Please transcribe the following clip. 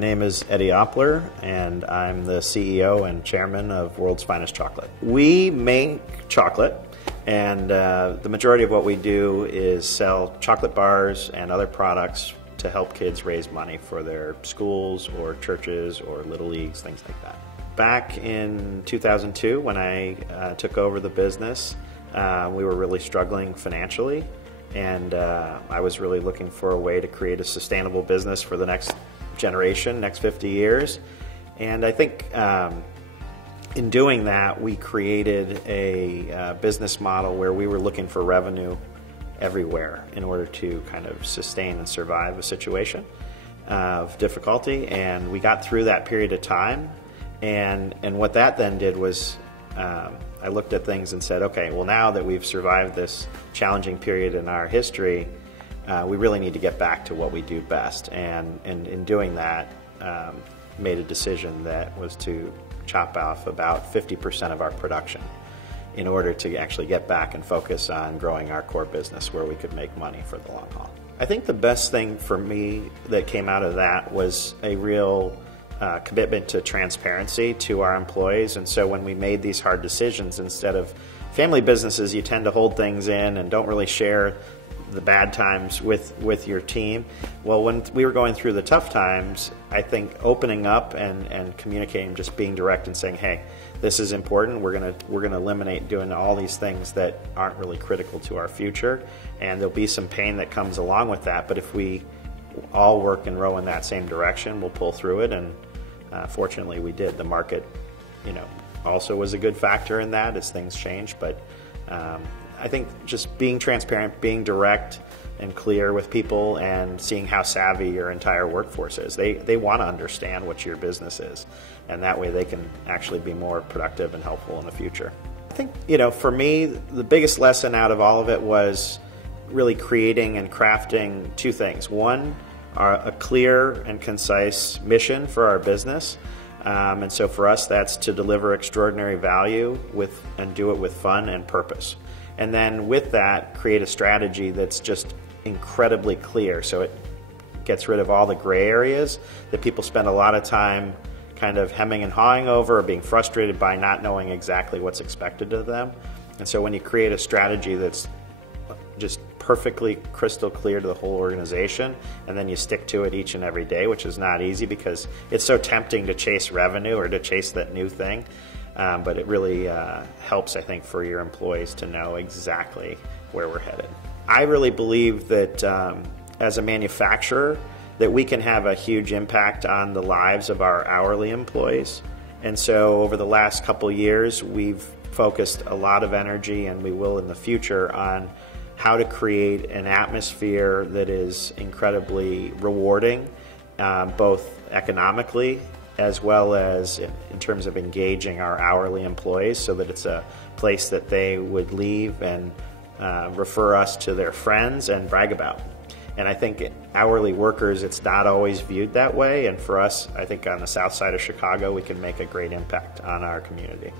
name is Eddie Opler, and I'm the CEO and chairman of World's Finest Chocolate. We make chocolate, and the majority of what we do is sell chocolate bars and other products to help kids raise money for their schools or churches or little leagues, things like that. Back in 2002, when I took over the business, we were really struggling financially, and I was really looking for a way to create a sustainable business for the next generation, next 50 years. And I think in doing that, we created a business model where we were looking for revenue everywhere in order to kind of sustain and survive a situation of difficulty. And we got through that period of time. And what that then did was I looked at things and said, okay, well, now that we've survived this challenging period in our history, we really need to get back to what we do best. And in doing that, made a decision that was to chop off about 50% of our production in order to actually get back and focus on growing our core business where we could make money for the long haul. I think the best thing for me that came out of that was a real commitment to transparency to our employees. And so when we made these hard decisions, instead of family businesses, you tend to hold things in and don't really share the bad times with your team. Well, when we were going through the tough times, I think opening up and communicating, just being direct and saying, hey, this is important. We're gonna eliminate doing all these things that aren't really critical to our future, and there'll be some pain that comes along with that. But if we all work and row in that same direction, we'll pull through it. And fortunately, we did. The market, also was a good factor in that as things changed. But I think just being transparent, being direct and clear with people, and seeing how savvy your entire workforce is. They want to understand what your business is, and that way they can actually be more productive and helpful in the future. I think, for me, the biggest lesson out of all of it was really creating and crafting two things. One, a clear and concise mission for our business. And so for us, that's to deliver extraordinary value and do it with fun and purpose. And then with that, create a strategy that's just incredibly clear, so it gets rid of all the gray areas that people spend a lot of time kind of hemming and hawing over, or being frustrated by not knowing exactly what's expected of them. And so when you create a strategy that's just perfectly crystal clear to the whole organization, and then you stick to it each and every day, which is not easy because it's so tempting to chase revenue or to chase that new thing. But it really helps, I think, for your employees to know exactly where we're headed. I really believe that as a manufacturer, that we can have a huge impact on the lives of our hourly employees. And so over the last couple years, we've focused a lot of energy, and we will in the future, on how to create an atmosphere that is incredibly rewarding, both economically as well as in terms of engaging our hourly employees, so that it's a place that they would leave and refer us to their friends and brag about. And I think hourly workers, it's not always viewed that way. And for us, I think on the south side of Chicago, we can make a great impact on our community.